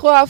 3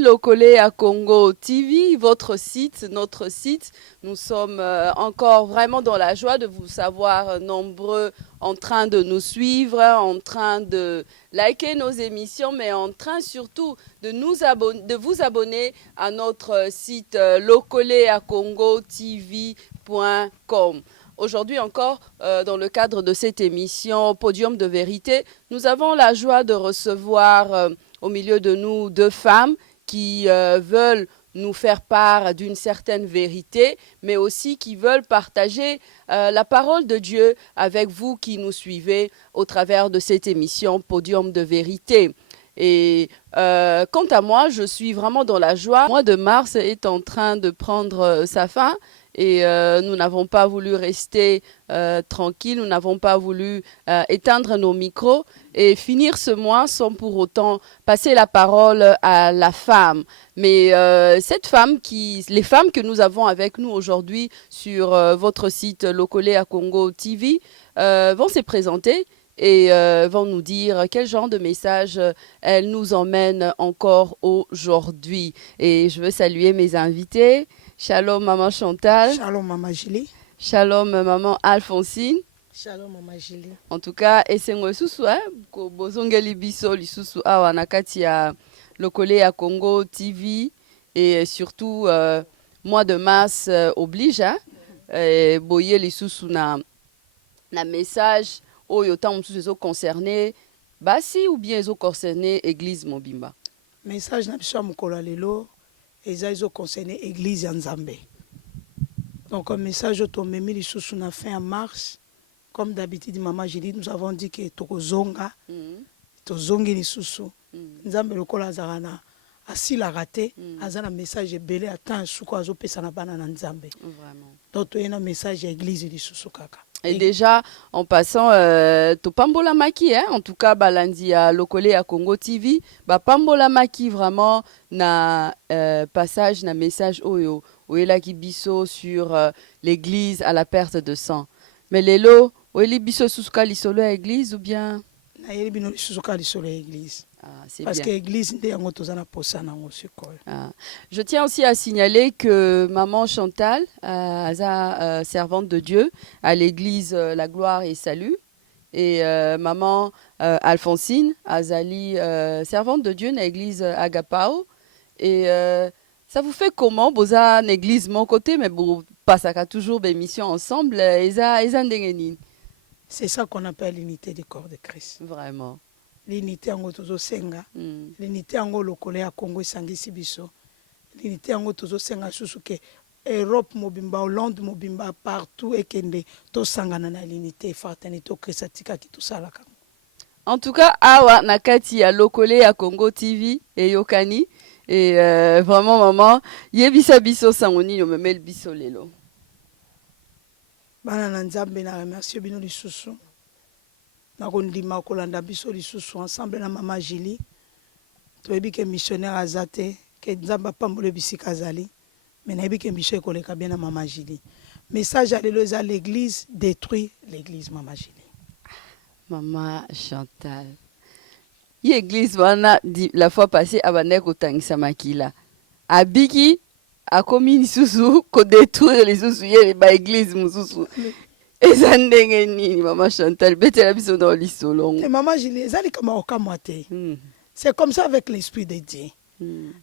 Lokole à Congo TV, votre site, notre site. Nous sommes encore vraiment dans la joie de vous savoir nombreux en train de nous suivre, en train de liker nos émissions, mais en train surtout de vous abonner à notre site lokoleacongo.tv.com. Aujourd'hui encore, dans le cadre de cette émission Podium de vérité, nous avons la joie de recevoir au milieu de nous 2 femmes qui veulent nous faire part d'une certaine vérité, mais aussi qui veulent partager la parole de Dieu avec vous qui nous suivez au travers de cette émission Podium de vérité. Et quant à moi, je suis vraiment dans la joie. Le mois de mars est en train de prendre sa fin. Et nous n'avons pas voulu rester tranquilles, nous n'avons pas voulu éteindre nos micros et finir ce mois sans pour autant passer la parole à la femme. Mais cette femme, les femmes que nous avons avec nous aujourd'hui sur votre site Lokole Congo TV vont se présenter et vont nous dire quel genre de message elles nous emmènent encore aujourd'hui. Et je veux saluer mes invités. Shalom maman Chantal. Shalom maman Julie. Shalom maman Alphonsine. Shalom maman Julie. En tout cas, esengo lisusu ko bozongeli biso lisusu awa na kati ya Lokole ya Congo TV et surtout mois de mars oblige boye lisusu na message oyo tant mosusu ezo concerné basi ou bien ezo concerné église mobimba. Message na biso mokolo lelo ils ont concerné l'église en Zambé. Donc, un message au Tomemi lisusu na fin mars. Comme d'habitude, maman Julie, nous avons dit que Tokozonga, Tozongi lisusu. Nzambe lokola azarana. Asi la raté, azana message belé attend suko azo pesa na bana na Nzambe. Vraiment. Donc, il y a un message église lisusu kaka. Et déjà, en passant, Topambola Maki, en tout cas, Balandi à Lokole à Congo TV, Pambola Maki vraiment na passage, na message oyo, oela ki biso sur l'église à la perte de sang. Mais lelo, oeli biso susuka lisolo à l'église ou bien? Na yeli bino susuka lisolo à l'église. Parce que l'église n'est pas. Je tiens aussi à signaler que maman Chantal, servante de Dieu à l'église La Gloire et Salut, et maman Alphonsine, Azali, servante de Dieu à l'église Agapao. Et ça vous fait comment? Boza l'église mon côté, mais vous passez toujours des missions ensemble. C'est ça qu'on appelle l'unité du corps de Christ. Vraiment. L'unité en gotozo senga, l'unité en Lokole à Congo sangisi biso, l'unité en gotozo senga susuke Europe mobimba, Hollande mobimba, partout et kende to sangana na l'unité fraternité christique qui tout ça là. En tout cas, awa nakati ya Lokole à Congo TV et Yokani et vraiment maman yebisa biso sangoni yo memel biso lelo. Bana na Nzambe na remercie bino lisusu. Nakondima kolanda biso lisusu ensemble na maman Julie. Toyebi ke missionnaire azate ke Nzamba pambole bisika azali. Mais nayebi ke mission koleka bien na maman Julie. Message à l'église détruit l'église maman Julie. Maman Chantal. L'église wana la fois passée abane kotangisa makila. Abiki akomi lisusu ko détruire les susu yele ba église mususu. Et ça n'est maman Chantal, betela biso dans l'isolo. Et maman Julie, ezali kama okamwate. C'est comme ça avec l'esprit de Dieu.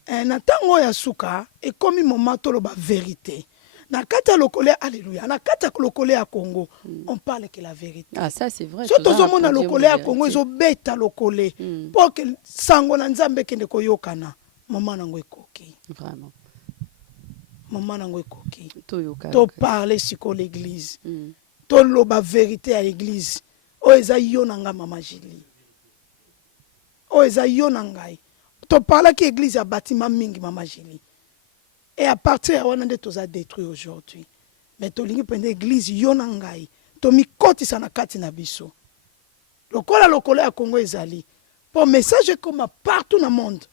Na tango ya suka et comme moment to ba vérité. Na kata lokole alléluia, na kata lokole à Congo, on parle que la vérité. Ah ça c'est vrai. Surtout au monde lokole à Congo, ils ont beta lokole pour que sango na Nzambe kende koyokana. Maman nango ekoki. Vraiment. Maman nango ekoki. To parler sur l'église. To loba vérité à l'église. O eza yonanga maman Julie. O eza yonangai. To parler que l'église a bâtiment mingi maman Julie. Et à partir de là, on a détruit aujourd'hui. Mais to lingi pende église yonangai. To mi koti sana kati na biso. Lokole à Congo ezali. Pour message comme partout dans le monde.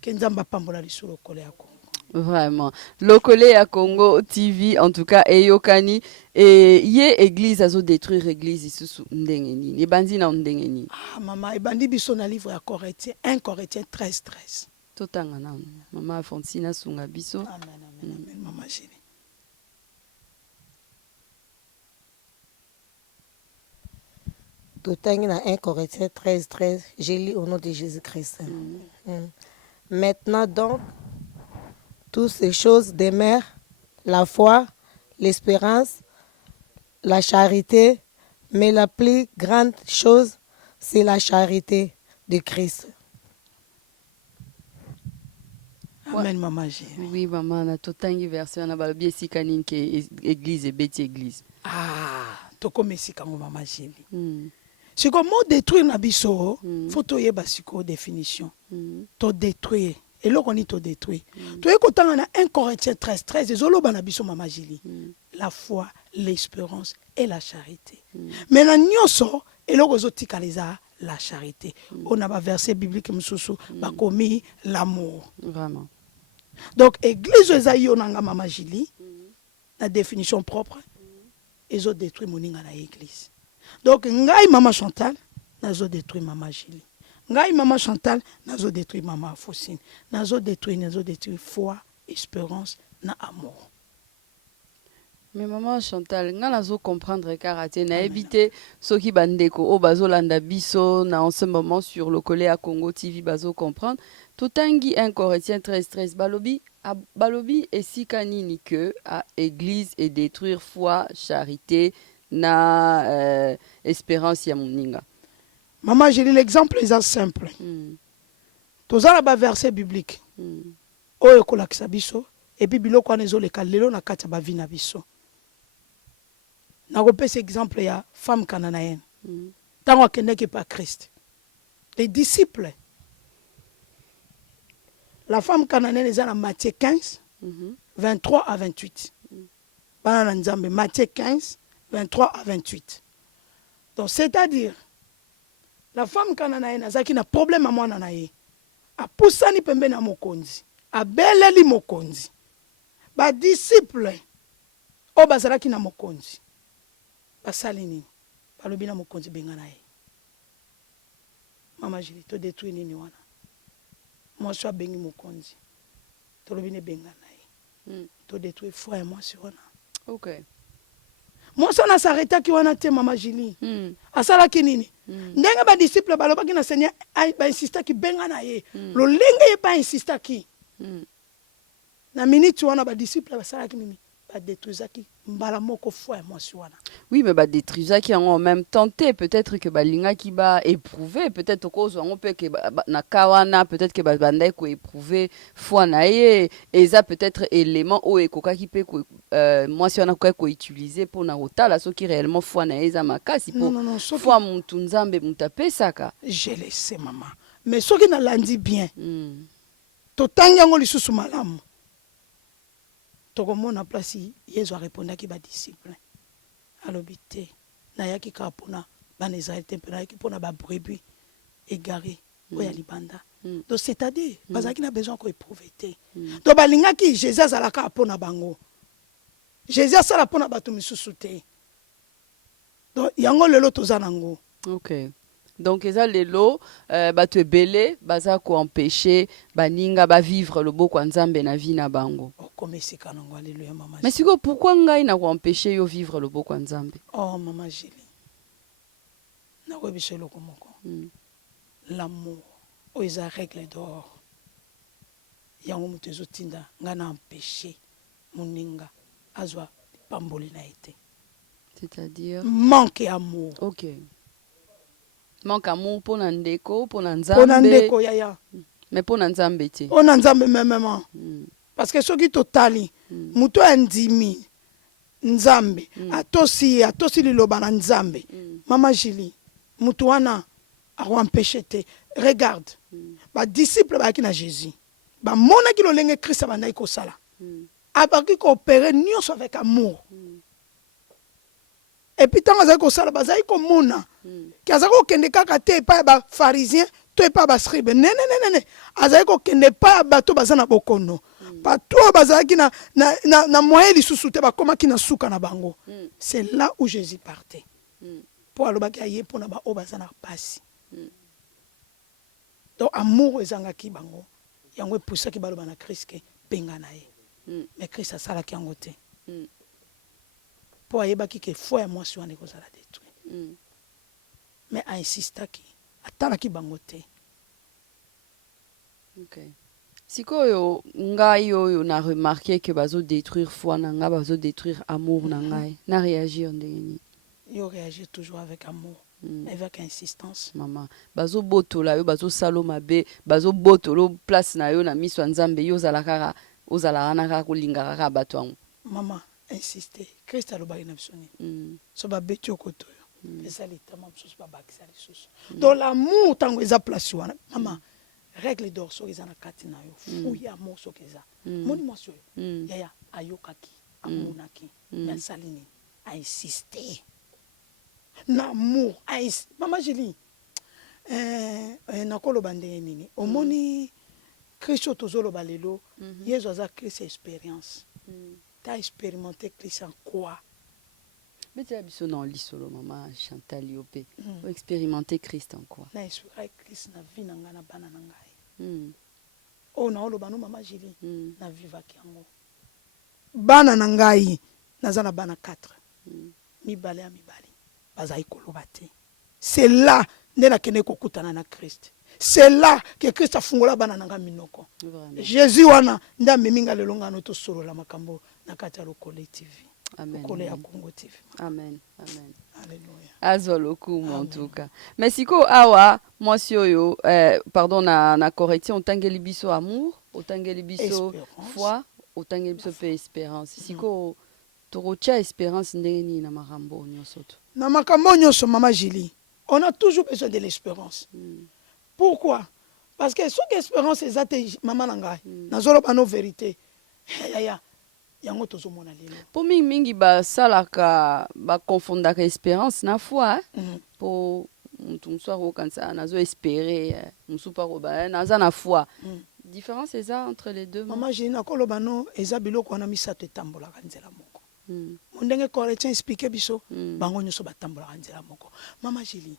Que Nzamba pambola lisolo lokole à Congo. Vraiment. Lokole à Congo TV, en tout cas, et Yokani, et yé église azo détruire église isusu ndengeni. Ni bandi na ndengeni. Ah, maman, et bandi biso na livre à Corinthiens, 1 Corinthiens 13, 13. Totanga na maman Fonsina sunga biso. Amen, amen, amen, maman chérie. Totangi na 1 Corinthiens 13, 13. J'ai lu au nom de Jésus-Christ. Maintenant donc, toutes ces choses demeurent, la foi, l'espérance, la charité, mais la plus grande chose, c'est la charité de Christ. Amen, maman chérie. Oui, maman, na totangi version na balobi esika nini ke église et beti église. Ah, toko mesika ngo maman chérie. C'est comme mot détruire na biso, faut toyeba siko définition. To détruire. Et là, on dit to détruire. Tu es content na 1 Corinthiens 13, 13. Zoloba na biso maman chérie. La foi, l'espérance et la charité. Mais na nyoso, et là, on tika la charité. On a un verset biblique msusu, bakomi l'amour. Vraiment. Donc, église ezaïo nanga mama Jili, la définition propre, ils ont détruit moninga na église. Donc, ngai mama Chantal, nazo détruit mama Jili. Ngai mama Chantal, nazo détruit mama Fosine. Nazo détruit foi, espérance, na amour. Mais maman Chantal, nga nazo comprendre karaté na éviter soki bandeko o bazolanda biso na en ce moment sur Lokole à Congo TV bazo comprendre totangi 1 Corinthiens 13 13 balobi esika nini que à église et détruire foi, charité na espérance ya moninga. Maman, j'ai dit l'exemple est simple. Tozala ba verset biblique. Oyo kolakisa biso et puis biloko wana ezoleka lelo na kati ya ba vie na biso. Nakopesa exemple ya femme cananéenne. Tango akendeki pa Christ. Les disciples. La femme cananéenne est dans Matthieu 15, 23 à 28. Bana nzambe Matthieu 15, 23 à 28. Donc c'est-à-dire la femme cananéenne azaki na problème à mwana na ye. Apusani pembe na mokonzi. Abeleli mokonzi. Ba disciple o bazalaki na mokonzi. Basali nini? Balobi na mokonzi benga na ye. Mama Jili, to détruire nini wana? Moi so bengi mokonzi. To lobi ne benga na ye. To détruire foi et moi sur wana. OK. Moi so na s'arrêta ki wana te mama Jili. Asala ki nini? Ndenge ba disciple balobaki na Seigneur ay ba insista ki benga na ye. Lo lenge ye ba insista ki. Na minute wana ba disciple basala ki nini? Ba détruisaki mbala moko foi et moi sur wana. Oui, mais détruisa qui ont même tenté peut-être que balinga qui ba éprouver peut-être au cause on peut que na kawana peut-être que bandai ko éprouver foi na ye et ça peut-être élément o ekoka qui peut moi si on a quoi ko utiliser pour na otala ce qui réellement foi na ye za makasi pour foi muntu nzambe mutape saka. Je le sais maman. Mais ce qui na landi bien. To tangango lisusu malamu. Tokomona place Yesu a répondu à ba disciple. Alobité na yaki ka pona ban Israël tempe na yaki pona ba brebis égaré oya libanda. Donc c'est-à-dire bazaki na besoin ko éprouver té. Donc balingaki Jésus azalaka pona bango. Jésus asala pona bato misusu té. Donc yango lelo tozanango. OK. Donc eza lelo bato ebele baza ko empêcher baninga ba vivre le beau kwa nzambe na vie na bango. Alléluia maman. Mais siko pourquoi ngai na ko empêcher yo vivre le beau kwa nzambe? Oh maman Jili. Na ko biselo ko moko. L'amour o eza règle d'or. Yango mutu ezotinda nga na empêcher moninga azwa pamboli na été. C'est-à-dire manque amour. OK. Manque amour pour Nandeko, pour Nzambe. Pour Nandeko, yaya. Mais pour Nzambe, tu. Pour Nzambe, même. Parce que ce qui totali, muto ndimi, Nzambe, atosi liloba na Nzambe. Mama Jili, muto wana, a empêché te. Regarde, ba disciple ba ki na Jésus. Ba mona ki lo lenge Christ abandai ko sala. Abaki ko opérer nyonso avec amour. Et puis tant azali ko sala bazali ko mona. Ki azali ko kende kaka te pa ba pharisien to pa ba scribe. Ne. Azali ko kende pa bato bazana bokono. bato oyo bazalaki na moyen lisusu te bakomaki na suka na bango. C'est là où Jésus partait. Po alobaki aye mpona baoyo baza na pasi. Donc amour ezangaki bango yango epusaki baloba na Christ ke penga na ye. Mais Christ asalaki yango te. Po ayebaki ke foi ya mwasi wana ekozala détruit. Mais ainsistaki atalaki bango te. Okay. Sikoyo ngai oyo na remarqué que bazo détruire foi na nga bazo détruire amour na ngai na réagir ndeni. Yo réagir toujours avec amour. Avec insistance. Maman, bazo botola yo bazo salo mabe, bazo botolo place na yo na miso nzambe yo zala kaka ozala na kaka kolinga kaka bato ango. Maman, insister. Christ alobaki na bisoni. So ba beti okoto yo. Eza litama msusu ba bakisa lisusu. Dans l'amour tango eza place wana. Maman, règle d'or so eza na kati na yo. Fouille amour so keza. Moni mwasi yo. Yaya ayokaki, amunaki, mais salini a insister. L'amour, Maman Julie, nakoloba ndenge nini omoni Christ tozoloba lelo yezo aza Christ expérience. T'as expérimenté Christ en quoi? Mais tu as biso dans l'isolo maman Chantal Yopé. Expérimenter Christ en quoi? Na expérimenter Christ na vie na nga na bana na ngai. Oh na oloba no Maman Julie na vivaki yango. Bana na ngai naza na bana 4. Mibale ya mibali. C'est là que na Christ. C'est là que Christ a fungola bana nanga minoko. Jésus wana nda meminga lelonga no to solo la makambo na kati ya Lokole TV. Amen. Lokole ya Congo TV. Amen. Amen. Alléluia. Azoloku en tout cas. Mais siko awa mwasi oyo pardon na correction otangeli biso amour, otangeli biso foi, otangeli biso pe espérance. Siko torocha espérance ndeni na makambo nyosoto. Na makambo nyonso Maman Julie, on a toujours besoin de l'espérance. Pourquoi? Parce que ce que l'espérance est zate maman nanga, nazolo ba no vérité. Ya yango tozomona lelo. Po mingi ba salaka ba confondaka espérance na foi. Po mutu mswaro kansa nazo espérer musupa roba naza na foi. Différence est ça entre les deux? Maman Julie nakoloba no eza biloko wana misato etambola kanzela moko. Mondenge correction expliquer biso bango nyoso batambola nzela moko. Maman Julie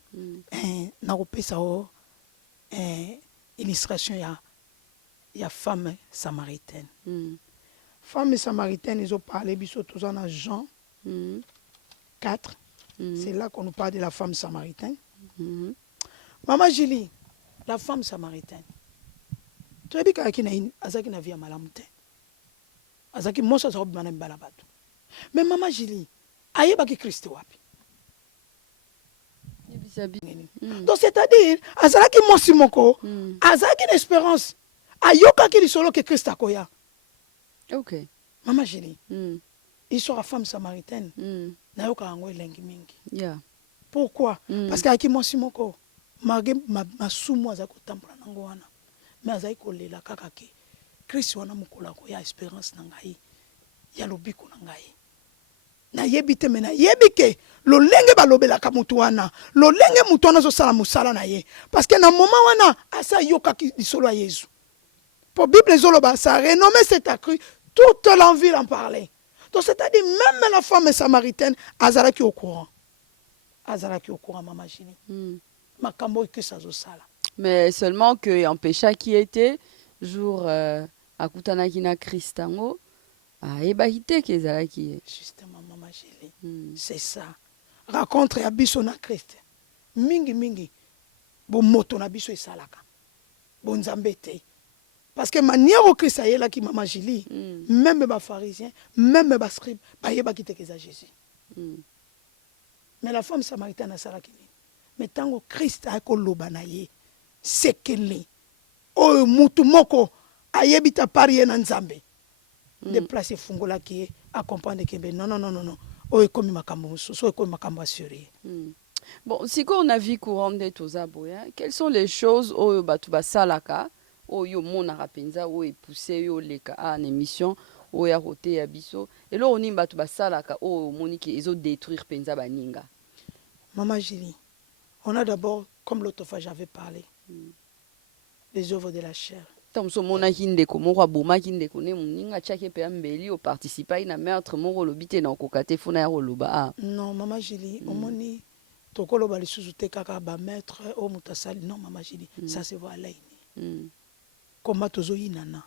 na kopesa o illustration ya femme samaritaine. Femme samaritaine ils ont parlé biso tous na Jean 4. C'est là qu'on nous parle de la femme samaritaine. Maman Julie, la femme samaritaine. Tu as dit qu'aki na azaki na via malamute. Azaki mosa za obana mbala bato. Mais Maman Julie, ayebaki Christ wapi? Donc c'est-à-dire, azalaki mosi moko, azalaki l'espérance, ayokaki lisolo que Christ akoya. OK. Maman Julie, il sera femme samaritaine. Nayoka yango elengi mingi. Yeah. Pourquoi? Parce que ayaki mosi moko, malgré masumu azako tambola nango wana. Mais azali kolela kaka ke Christ wana mukola ko ya espérance na ngai. Ya lobiko na ngai. Na yebite mena yebike lolenge balobelaka mutu wana lolenge mutu wana zo sala musala na ye parce que na moment wana asa yoka ki lisolo ya Yesu pour Bible zoloba ça renommé cet accru toute l'envie en parler. Donc c'est-à-dire même la femme samaritaine azalaki au courant Maman Julie makambo que ça zo sala. Mais seulement que empêcha qui était jour akutanaki na Christango. Justement, Maman Julie, c'est ça. Rencontre ya biso na Christ. Mingi. Bon moto na biso esalaka. Bon nzambe te. Parce que manière au Christ ayela ki Maman Julie, même les pharisiens, même les scribes, ba yeba ki te keza Jésus. Mais la femme samaritaine a salaki ni. Mais tango Christ a ko loba na ye, sekele. O mutu moko ayebita pari na nzambe. De placer fungola qui accompagne Kembe. Non. Oh, comme makambo so comme makambo assuré. Bon, si on a vie courante de Tozaboya, quelles sont les choses au batuba salaka, au yo mona rapenza, au époussé, au leka en émission, au ya rote ya biso, et là on y batuba salaka, au monique ils ont détruire penza baninga. Maman Julie, on a d'abord, comme l'autre fois j'avais parlé, les œuvres de la chair. Tamso mona hinde ko moko aboma hinde ko ne muninga chake pe ambeli o participa ina meurtre moko lobite na kokate funa ya loba. Non, maman Julie, omoni tokoloba lisusu te kaka ba maître o mutasali. Non, maman Julie, ça se voit là. Comment tozo inana?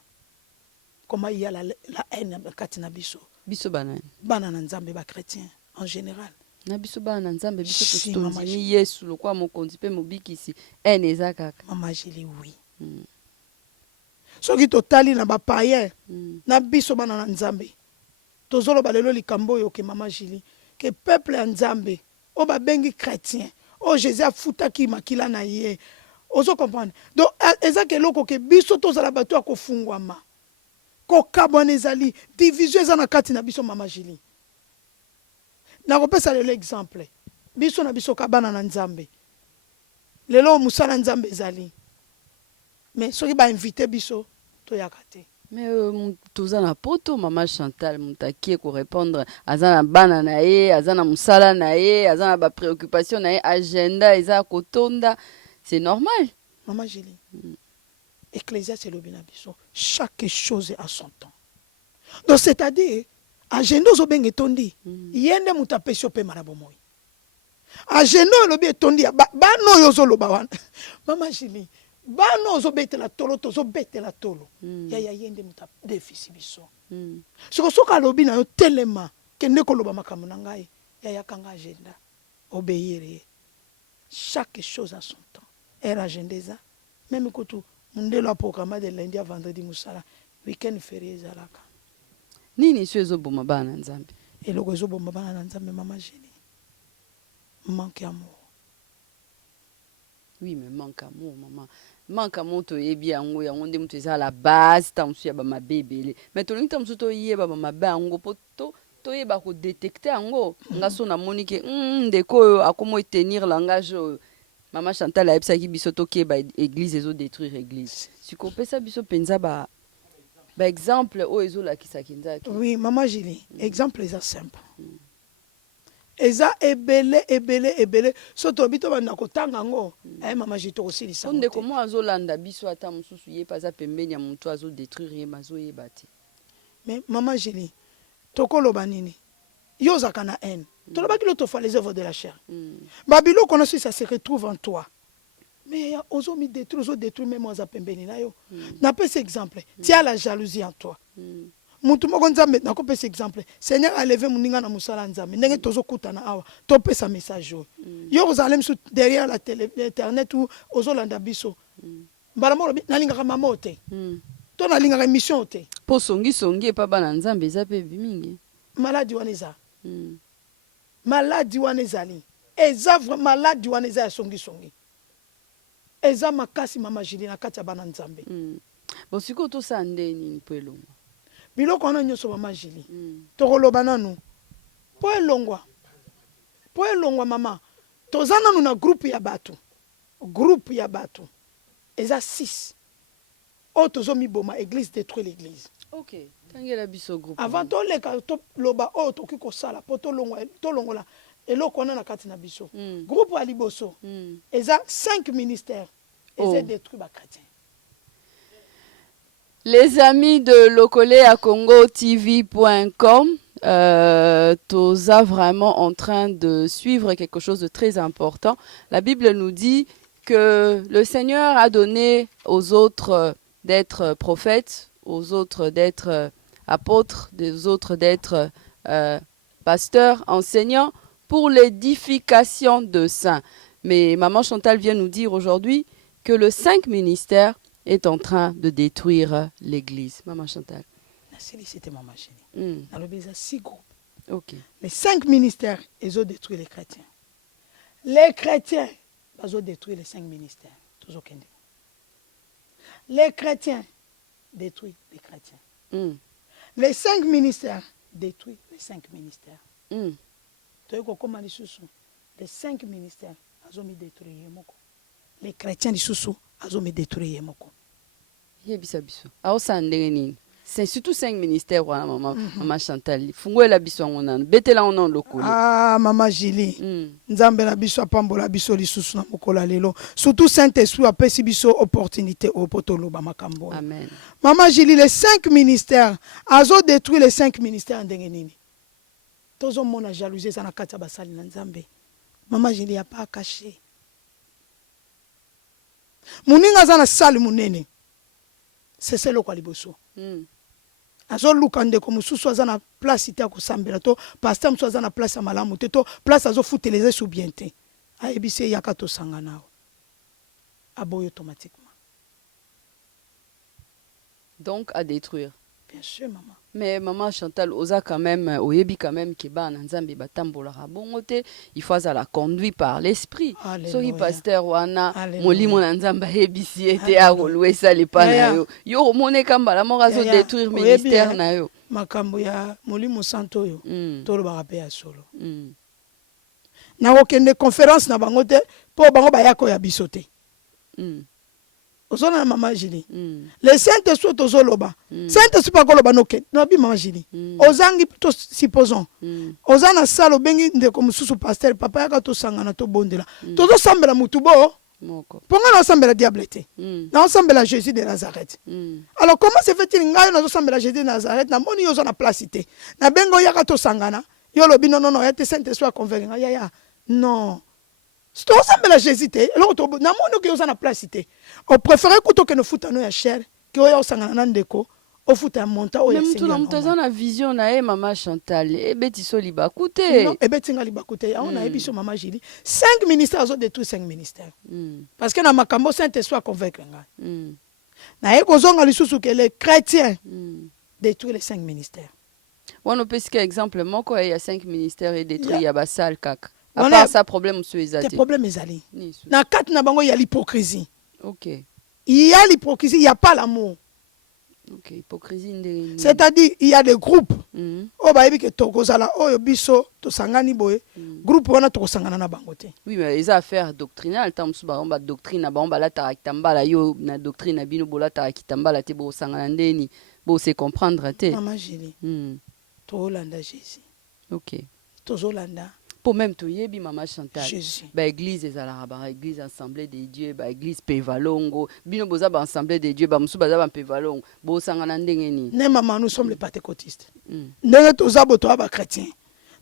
Comment il y a la haine katina biso? Biso banane. Banana nzambe ba chrétien en général. Na biso bana nzambe biso Si, to maman ni Julie. Yesu lo kwa mokonzi pe mobikisi ene eza kaka. Maman Julie, oui. Soki totali na ba païen na biso banana nzambe. Tozolo balelo likambo yo ke maman Julie que peuple ya nzambe o ba bengi chrétien o Jésus afutaki makila na ye. Ozo comprendre. Donc eza ke loko ke biso tozala bato ya kofungwama. Ko kabwana ezali division eza na kati na biso maman Julie. Na kopesa lelo exemple. Biso na biso kabana na nzambe. Lelo musala nzambe ezali. Mais soki ba invité biso to yakate. Mais toza na poto maman Chantal mutakie ko répondre azana bana na ye, azana musala na ye, azana ba préoccupation na ye, agenda eza kotonda, c'est normal. Maman Julie. Ecclésiaste le binabiso. Chaque chose a son temps. Donc c'est-à-dire agenda zo benge tondi. Yende mutapesio pe marabomoy. Agenda lo bi tondi ba no yozo lo bawan. Maman Julie. Bano zo betela tolo to zo betela tolo. Ya yende muta déficit biso. Soka lobi na yo telema kende ko loba makambo na ngai ya kanga agenda. Obéir. Chaque chose a son temps. Era agenda za même kutu mundelo a programme de lundi à vendredi musala weekend férié zalaka. Nini sio zo boma bana nzambe. Et le zo boma bana nzambe maman Julie. Manque amour. Oui, mais manque amour, maman. Manque amour, to yebi yango yango nde mutu eza la base tamsu ya ba mabebele. Mais to lingi tamsu to yeba ba mabe yango poto to yeba ko détecter yango. Ngaso na monique ndeko akomo tenir langage Maman Chantal a ebisa ki biso to ki ba église ezo détruire église. Si ko pesa biso penza ba exemple o ezo la kisaki nzaki. Oui, maman Julie, exemple est simple. Eza ebele soto bito banda kotanga ngo mama jito kosilisa onde komo azolanda biso ata mususu ye paza pembeni ya muntu azo détruire ye mazo ye bati. Mais maman Julie tokoloba nini yoza kana haine toloba kilo tofa les œuvres de la chair babilo kono si ça se retrouve en toi mais ozo mi détruire ozo détruire même oza pembeni na yo na pese exemple tia la jalousie en toi. Muntu moko nzambe na ko pesa exemple Seigneur a levé muninga na musala nzambe ndenge tozo kutana awa to pesa message yo ozalem sous derrière la télé internet ou ozolanda biso mbala mo na linga ka mamote to na linga ka émission te po songi pa bana nzambe za pe bimingi maladie waneza maladie wanezali eza vraiment maladie waneza songi eza makasi mama Julie na kati ya bana nzambe bon siko to sande nini po elongo biloko wana nyonso mama Julie tokoloba nanu po elongwa mama toza nanu na groupe ya bato eza 6 oyo tozomiboma église détruire l'église. Ok, tangela biso groupe avant toleka toloba oyo tokoki kosala po tolongola eloko wana na kati na biso groupe ya liboso eza 5 ministères eza détruire bachrétien. Les amis de Lokole à Congo TV.com, Toza vraiment en train de suivre quelque chose de très important. La Bible nous dit que le Seigneur a donné aux autres d'être prophètes, aux autres d'être apôtres, aux autres d'être pasteurs, enseignants pour l'édification de saints. Mais Maman Chantal vient nous dire aujourd'hui que le 5 ministères est en train de détruire l'église. Maman Chantal. C'était Maman Chérie. Dans le baiser 6 groupes. Ok. Les 5 ministères, ils ont détruit les chrétiens. Les chrétiens, ils ont détruit les 5 ministères. Les chrétiens détruisent les chrétiens. Les 5 ministères détruisent les 5 ministères. Les 5 ministères, ils ont détruit les chrétiens, ils ont détruit. Yebisa biso. Ao sandenge nini. c'est surtout 5 ministères wana mama Chantal fungola biso ngona betela ono lokoli ah mama Julie nzambe na biso apambola biso lisusu na mokola lelo surtout Saint-Esprit apesi biso opportunité au potoloba makambo amen mama Julie les 5 ministères azo détruire les 5 ministères ndenge nini tozo mona jalousie za na kati ya basali na nzambe mama Julie ya pas caché muninga za na sali munene c'est le kwa liboso azo luka ndeko mususu aza na place ite akosambela to pasteur mususu aza na place ya malamu te to place azo futeleze sous bien te ayebisi eyaka tosanga nawo aboyi automatiquement donc à détruire bien sûr maman mais maman Chantal oza quand même oyebi quand même ke bana nzambe batambolaka bongo te il faut azala conduit par l'esprit soki pasteur wana molimo na nzambe ayebisi ete akolwa esala epa na yo yo omoneka mbala moko azo détruire ministère na yo makambo ya molimo santo oyo tolobaka mpe ya solo nakokende conférence na bango te mpo bango bayaka oya biso te ozona na mama Julie le Saint-Esprit tozoloba Saint-Esprit pakoloba noke nabi mama Julie ozangi to supposons ozana sala obengi ndeko mususu pasteur papa yaka tosangana tobondela tozosambela mutu bo ponga na osambela diable te na osambela Jésus de Nazareth alors comment se fait-il ngai na osambela Jésus de Nazareth na moni yo na place te na bengo yaka tosangana yo lobi non ya te Saint-Esprit a convaincre ya non si tu ressembles à Jésus, tu as na place. On préfère que nous foutons à chair, que nous avons au foot à monter. Même tout le monde a une vision, maman Chantal. Et bêtis soliba coûté. Non, et bêtis soliba coûté. On a ébisso maman Julie. 5 ministères ont détruit 5 ministères. Parce que dans ma cambo Saint-Esprit convaincu. Na ekozonga lisusu que les chrétiens détruisent les 5 ministères. On peut citer exemple, moi il y a 5 ministères et détruit il y a basal kak. À part ça, problème sur les athées. Le problème est allé. Dans 4 nabango, il y a l'hypocrisie. Ok. Il y a l'hypocrisie, il n'y a pas l'amour. Ok, hypocrisie. C'est-à-dire, il y a des groupes. Oh, bah, il y a des biso, to sangani boye. Groupe, on a to sangana na bangote. Oui, mais les affaires doctrinales, tant que ba doctrine, ba la tarakitamba, yo, na doctrine, na bino bola tarakitamba, la te bo sanganandeni, bo se comprendre, te. Maman Julie. To Hollanda Jésus. Ok. To Hollanda. Pour même tout yebi maman Chantal Jésus. Ba église ezalaka église assemblée de Dieu ba église pevalongo bino boza ba assemblée de Dieu ba musu baza ba pevalongo bo sangana ndenge ni ne maman nous sommes les pentecôtistes ndenge toza boto ba chrétien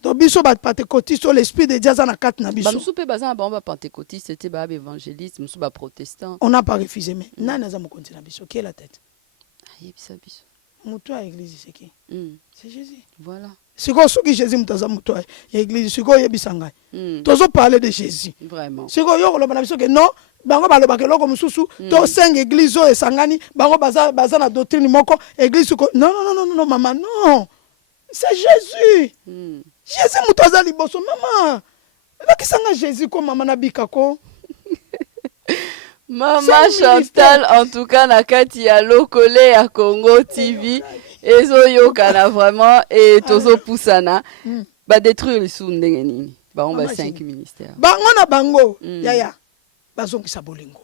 donc biso ba pentecôtistes l'esprit de Dieu na kat na biso ba musu pe baza ba pentecôtiste c'était ba évangéliste musu ba protestant on n'a pas refusé mais nana za mokonzi na biso qui est la tête ayebisa biso muto à église c'est qui c'est Jésus voilà. Si vous avez Jésus, vous avez l'église, si vous avez Bisangay. Tous parler de Jésus. Vraiment. Si vous avez que non, bango baloba ke loko mususu to 5 églises o esangani bango baza na doctrine moko église ko non maman non. C'est Jésus. Jésus mutoza liboso maman. Laki sanga Jésus ko maman na bikako. Maman Chantal en tout cas na kati ya lokole ya Congo TV. Ezo yokana vraiment et tozo pusana ba détruire les sous ndenge nini ba on ba 5 ministères bango na bango yaya bazongisa bolingo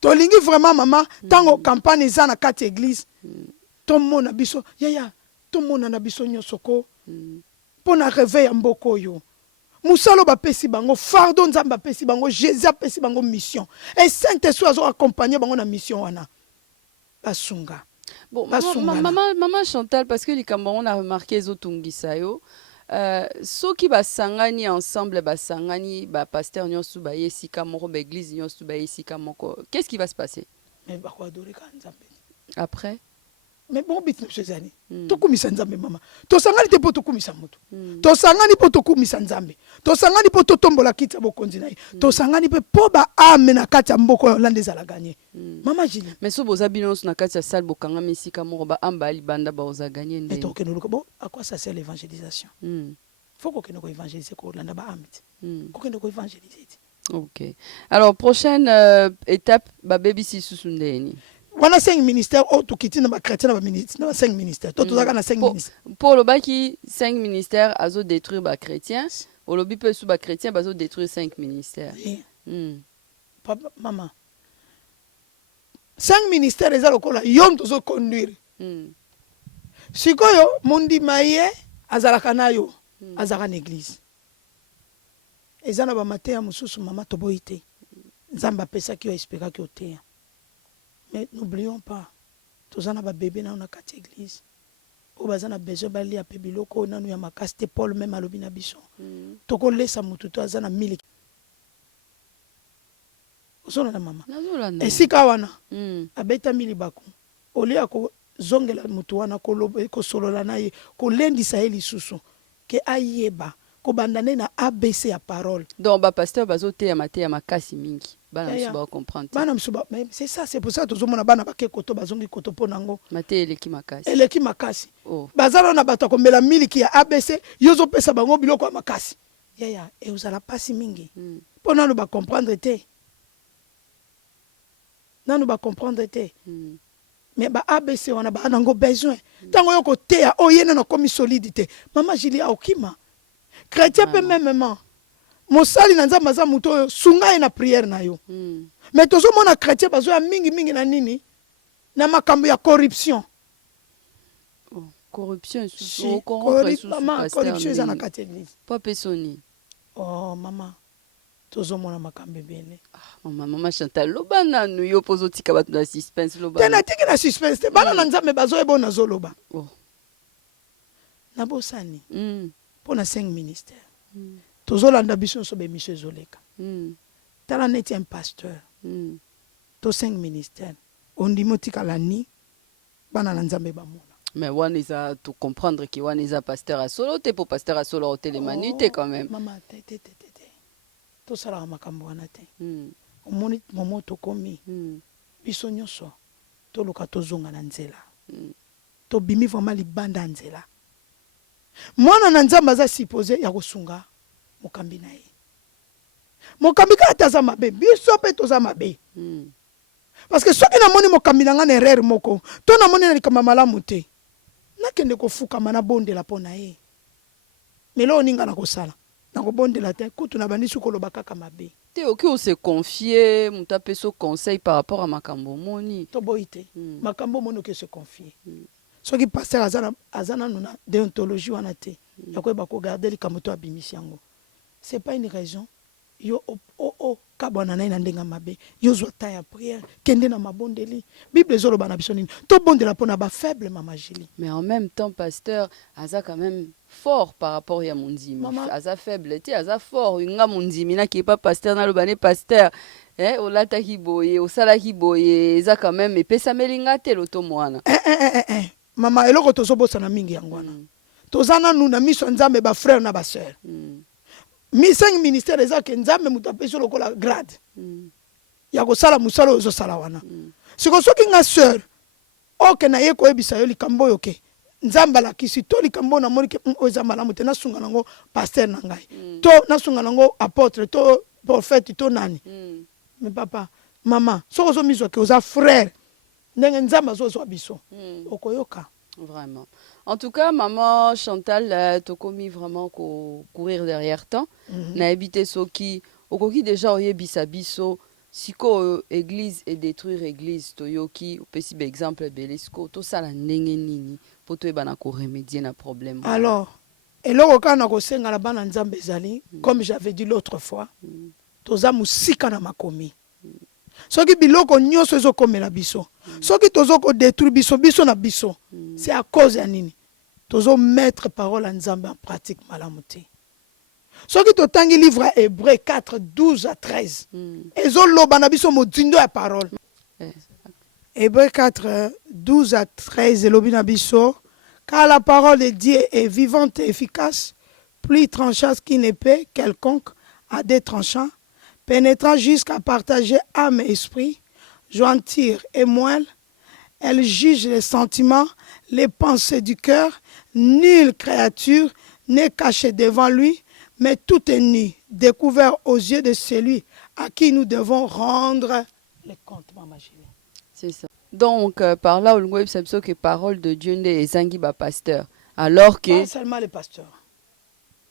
to lingi vraiment maman tango campagne za na kati église to mona biso yaya to mona na biso nyosoko pona réveil ya mboko yo musalo ba pesi bango fardo nzamba pesi bango Jésus pesi bango mission et Saint-Esprit azo accompagner bango na mission wana basunga. Bon, maman Chantal, parce que les Camerounais on a remarqué les Otungisayo, ceux qui basangani ensemble, basangani, pasteur nyosu ba yesika moko, ba église nyosu ba yesika moko. Qu'est-ce qui va se passer? Mais bah quoi adorer quand Nzambe. Après? Mais bon bit ces années. To kumisa Nzambe maman. To sangani te po to kumisa moto. To sangani po to kumisa Nzambe. To sangani po to tombola kitsa bokonzi nayi. To sangani pe po ba ame na kati ya mboko Hollande za la gagner. Maman Julie. Mais so boza bino na kati ya salle bokanga misika moko ba amba libanda ba oza gagner ndé. Mais to kenolo bon à quoi ça sert l'évangélisation? Faut qu'on kenoko évangéliser ko Hollande ba amit. Ko kenoko évangéliser. OK. Alors prochaine étape ba baby si susundeni. On a 5 ministères, tout qui est dans les chrétiens, dans les 5 ministères. Tout ça, on a 5 ministères. Pour le baki, 5 ministères, ils ont détruit les chrétiens. Pour le biki, les chrétiens, ils ont détruit 5 ministères. Papa, maman, 5 ministères eza lokola yo tozo conduire sikoyo mondima ye azalaka na yo azalaka na église eza na bamateya mosusu mama toboyi te nzambe apesaki yo espéraki oteya mais n'oublions pas toza na babebe na yo na kati église oyo baza na besoin balia mpe biloko oyo nanu ya makasi te paul meme alobi na biso tokolesa motu to aza na miliki ozolanda mama esika wana abetami libaku olia kozongela motu wana kosolola na ye kolendisa ye lisusu ke ayeba kobanda ne na abc ya parole donc bapasteur bazoteya mateya makasi mingi bana mosusu bakomprendre bana mosusu c'est ça c'est pour ça tozomona bana bake koto bazongi koto mpo nango mateya eleki makasi oh. bazala na bato akomela miliki ya abc yo ozopesa bango biloko ya makasi yaya eozala pasi mingi mpo nano bakomprendre te mais ba abc wana baa nango besoin ntango yo koteya oyo ye nano akomi solide te mama Julie aokima chrétien mpe memema mosali na nzambe aza moto oyo sunga ye na prière na yo mais tozomona chrétien bazoya mingi na nini na makambo ya corruption corruption eza na kati église po apesoni oh mama tozomona makambo ebele mama Chantal loba nanu yo mpo ozotika bato na suspense loba te natiki na suspense te bana na nzambe bazoyeba oyo nazoloba nabosani mpo na 5 ministère tozolanda biso nyonso bemission ezoleka tala neti un pasteur to 5 ministère ondimi otikala ni bana na nzambe bamona mais wana eza to comprendre ke wana eza pasteur asolo te po pasteur asolo otelemani te quand même mama te tosalaka makambo wana te omoni momo tokomi biso nyonso toluka tozonga na nzela tobimi vraiment libanda ya nzela mwana na nzambe aza supposé ya kosunga mokambi na ye mokambi kaka te aza mabe biso mpe toza mabe parce que soki namoni mokambi na nga na erreur moko to namoni na likambo malamu te nakende kofukama nabondela mpo na ye melo oninga na kosala nakobondela te kutu na bandisi koloba kaka mabe te oki ose confier moto apeso conseil par rapport à makambo omoni toboyi te makambo omoni oki se confier soki pasteur aza nanu na déontologie wana te ya koyeba kogarde likambo to abimisi yango c'est pas une raison yo kabwana na ye na ndenge mabe yo zwa ta ya prière kende na mabondeli bible ezoloba na biso nini tobondela mpo na bafaible mama Julie mais en même temps pasteur aza quand même fort par rapport ya mondimi aza faible te aza fort nga mondimi naki pa pasteur naloba ne pasteur olataki boye osalaki boye eza quand même epesameli nga te loto mwana mama eloko tozobosana mingi yango wana toza nanu na miso ya nzambe bafrère na basœur 5 ministère eza ke nzambe moto apesi lokola grade ya kosala mosala oyo ozosala wana siko soki nga sœur oke na ye koyebisa yo likambo oyo ke nzambe alakisi to likambo oyo namoni ke oyo eza malamu te nasunga nango paster na ngai to nasunga nango apôtre to prophète to nani mais papa mama soki ozomizwa ke oza frère ndenge nzambe azozwa biso okoyoka vraiment. En tout cas, maman Chantal, tu as commis vraiment courir derrière temps. Na habité soki, okoki déjà oye bisabiso, siko église et détruire église toyoki, opesi be exemple belesko, to sala ndenge nini, po to ebana ko remédier na problème. Alors, eloko kana ko senga la bana nzambe ezali, comme j'avais dit l'autre fois, toza musika na makomi. Soki biloko nyonso ezokomela biso soki tozoko détruire biso na biso c'est à cause ya nini tozo mettre parole à nzambe en pratique malamu te soki totangi livre ya Hébreu 4 12 à 13 ezoloba na biso modindo ya parole Hébreu 4 12 à 13 elobi na biso car la parole de Dieu est vivante et efficace plus tranchante qu'une épée quelconque à des tranchants pénétrant jusqu'à partager âme et esprit, jointure et moelle, elle juge les sentiments, les pensées du cœur. Nulle créature n'est cachée devant lui, mais tout est nu, découvert aux yeux de celui à qui nous devons rendre les comptes, Maman Julie. C'est ça. Donc, par là, on sait que parole de Dieu n'est zangi ba pasteur. Alors que... Pas seulement les pasteurs.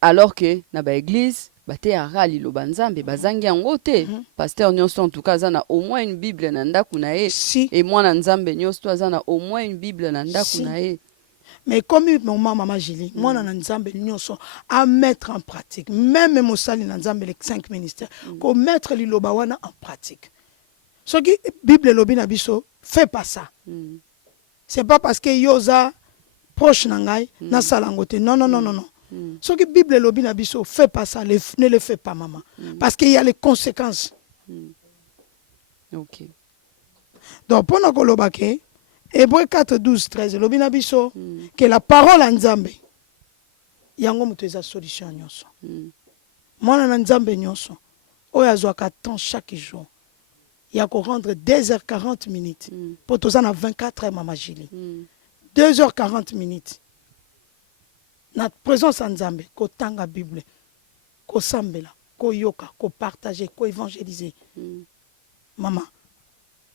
Alors que, dans l'église, bate ara liloba nzambe bazangi yango te. Pasteur nyonso en tout cas aza na au moins une bible na ndako na ye. Si. Et mwana nzambe nyonso to aza na au moins une bible na ndako Si. na ye. Mais comme maman Julie, moi na nzambe nyonso à mettre en pratique, même mosali na nzambe les 5 ministères, ko mettre liloba wana en pratique. Ce qui Bible lobi na biso, fais pas ça. C'est pas parce que yoza proche nangai na salangote. Non non non non non. Ce qui Bible lobi na biso, fais pas ça, ne le fais pas maman, parce qu'il y a les conséquences. OK. Donc pour na koloba ke Hébreux 4, 12, 13, lobi na biso que la parole en nzambe yango mutu eza solution nyonso. Mwana na nzambe nyonso oyo azwaka temps chaque jour ya ko rendre 2h40 minutes pour toza na 24 heures mama Julie. 2h40 minutes na présence en nzambe ko tanga Bible ko sambela ko yoka ko partager ko évangéliser mama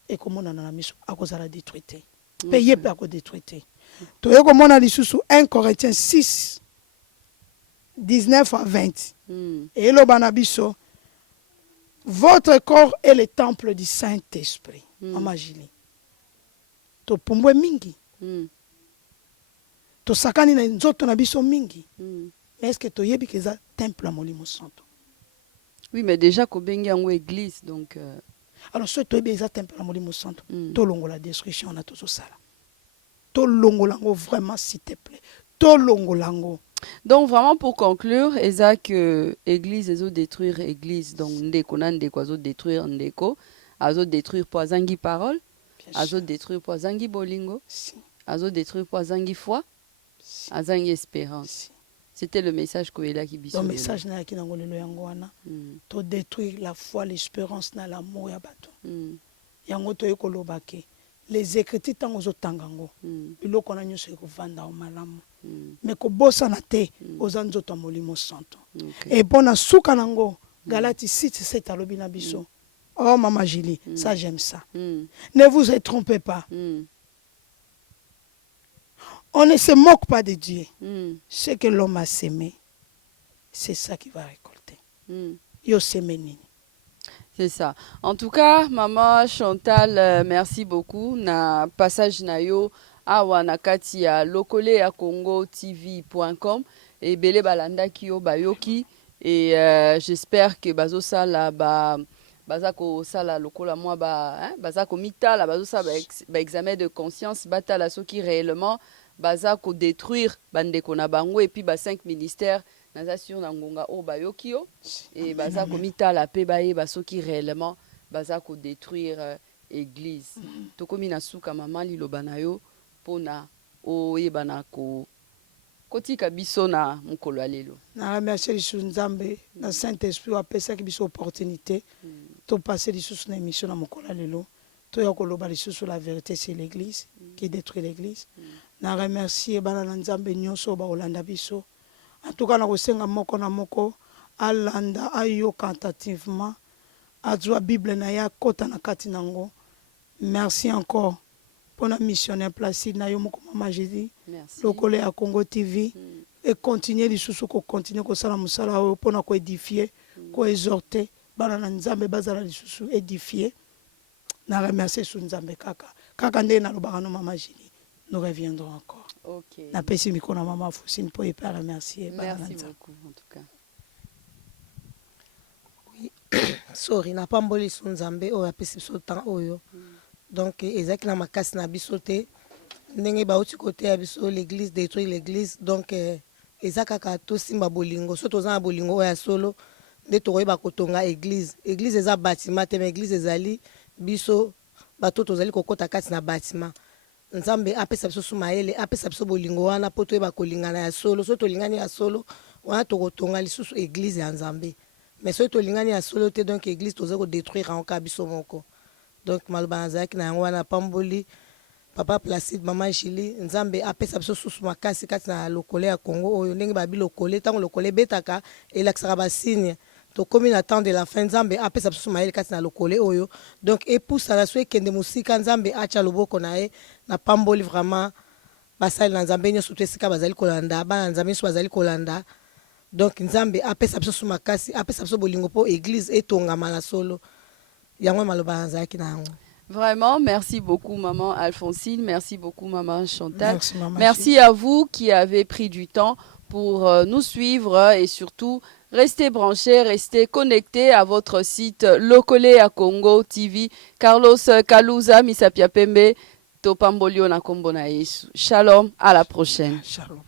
et ko mona na miso akozala détruite. Payé par ko détruite. To yoko mona lisusu 1 Corinthiens 6 19 à 20. Et lo banabiso votre corps est le temple du Saint-Esprit. Mama Julie. To pumbwe mingi. To sakani na nzoto na biso mingi. Mais est-ce que to yebi keza temple molimo santo? Oui, mais déjà ko bengi yango église donc alors ce to yebi eza temple molimo santo. To longola destruction na to sala. To longolango vraiment s'il te plaît. To longolango. Donc vraiment pour conclure, eza que église ezo détruire église donc ndeko na ndeko azo détruire ndeko, azo détruire po azangi parole, azo détruire po azangi bolingo, azo détruire po azangi foi, azangi espérance. C'était le message koela ki biso. Le message na ki nango lelo yango wana. To détruire la foi, l'espérance na l'amour ya bato. Yango to ekoloba ke les écritures tango zo tangango. Biloko na nyonso ekovanda o malamu. Mais ko bossa na te oza nzoto molimo santo. Et bona suka nango Galatie 6:7 alobi na biso. Oh maman Julie, ça j'aime ça. Ne vous y trompez pas. On ne se moque pas de Dieu. Ce que l'homme a semé, c'est ça qu'il va récolter. Yo semé nini. C'est ça. En tout cas, maman Chantal, merci beaucoup na passage na yo awa na kati ya lokole ya Congo TV.com et bele balanda ki yo bayoki et j'espère que bazo sala bazako sala lokola moi bazako mitala bazo sala ba examen de conscience batala soki réellement bazako détruire bandeko na bango et puis ba 5 ministères naza sur na ngonga o bayoki yo et bazako mitala pe baye basoki réellement bazako détruire église. Tokomi na suka mama liloba na yo pona oyebana kotika biso na mokolo ya lelo. Na remercie lisu nzambe na Saint-Esprit apesaki biso opportunité to passer lisusu na émission na mokolo ya lelo to ya koloba lisusu la vérité c'est l'église qui détruit l'église. Na remercie bana na nzambe nyonso ba olanda biso. En tout cas na kosenga moko na moko alanda ayoka attentivement azwa Bible na ya kota na kati nango. Merci encore pour la missionnaire Placide na yo moko mama Jésus. Lokole à Congo TV et continuer les sous ko continuer ko sala musala pour na ko édifier, ko exhorter bana na nzambe bazala les sous édifier. Na remercier sou nzambe kaka. Kaka nde na lobaka no mama Jésus. Nous reviendrons encore. OK. Na pesi miko na mama Foussine pour y faire remercier. Merci beaucoup en tout cas. Oui. Sorry, na pamboli sou nzambe o apesi so temps oyo. Donc ezaki na makasi na biso te ndenge bauti côté ya biso l'église détruit l'église donc ezakaka to simba bolingo so toza na bolingo ya solo nde tokoyeba kotonga église eza bâtiment te mais église ezali biso bato tozali kokota kati na bâtiment nzambe apesa biso sumayele apesa biso bolingo wana po toyeba kolingana ya solo so tolingani ya solo wana tokotonga lisusu église ya nzambe mais so tolingani ya solo te donc église toza ko détruire en biso moko. Donc maloba nazaki na yango wana pamboli papa Placide mama Julie nzambe apesa biso susu makasi kati na lokole ya Congo oyo ndenge babi lokole tango lokole betaka elakisaka basigne tokomi na temps de la fin nzambe apesa biso mayele kati na lokole oyo donc epusa na so ekende musika nzambe acha loboko na ye na pamboli vraiment basali na nzambe nyonso to esika bazali kolanda bana nzambe nyonso bazali kolanda donc nzambe apesa biso su makasi apesa biso bolingo mpo église etongama na solo yango maloba nazalaki na yango. Vraiment, merci beaucoup, maman Alphonsine. Merci beaucoup, maman Chantal. Merci, maman Merci à vous qui avez pris du temps pour nous suivre et surtout restez branchés, restez connectés à votre site Lokole à Congo TV. Carlos Kalouza, Misapia Pembe, Topambolio na Kombo na Yesu. Shalom, à la prochaine. Shalom.